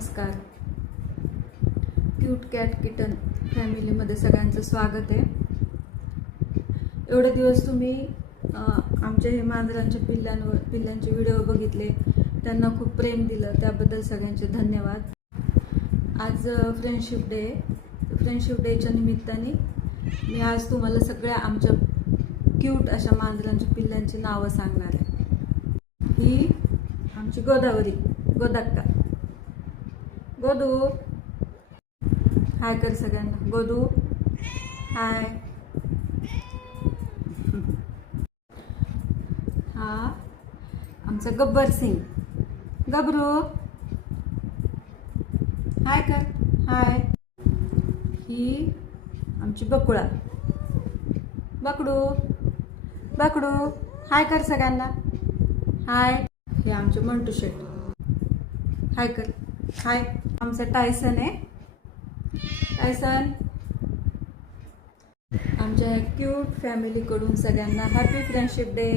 नमस्कार. Cute cat kitten फॅमिलीमध्ये सगळ्यांचं स्वागत आहे. एवढे दिवस तुम्ही आमच्या हे मांजरांच्या पिल्लांचे व्हिडिओ बघितले, त्यांना खूप प्रेम दिलं, त्याबद्दल सगळ्यांचे धन्यवाद. आज फ्रेंडशिप डे. फ्रेंडशिप डेच्या निमित्ताने मी आज तुम्हाला सगळ्या आमच्या क्यूट अशा मांजरांच्या पिल्लांची नावं सांगणार आहे. ही आमची गोदावरी, गोदाक्का. गोदू हाय कर सगळ्यांना. गोदू हाय. हा आमचा गब्बर सिंग, गबरू हाय कर. हाय. ही आमची बकुळा, बकडू, बकडू हाय कर सगळ्यांना. हाय. हे आमचे मंटू शेट, हाय कर. हाय. आमचा टायसन आहे, टायसन. आमच्या क्यूट फॅमिलीकडून सगळ्यांना हॅपी फ्रेंडशिप डे.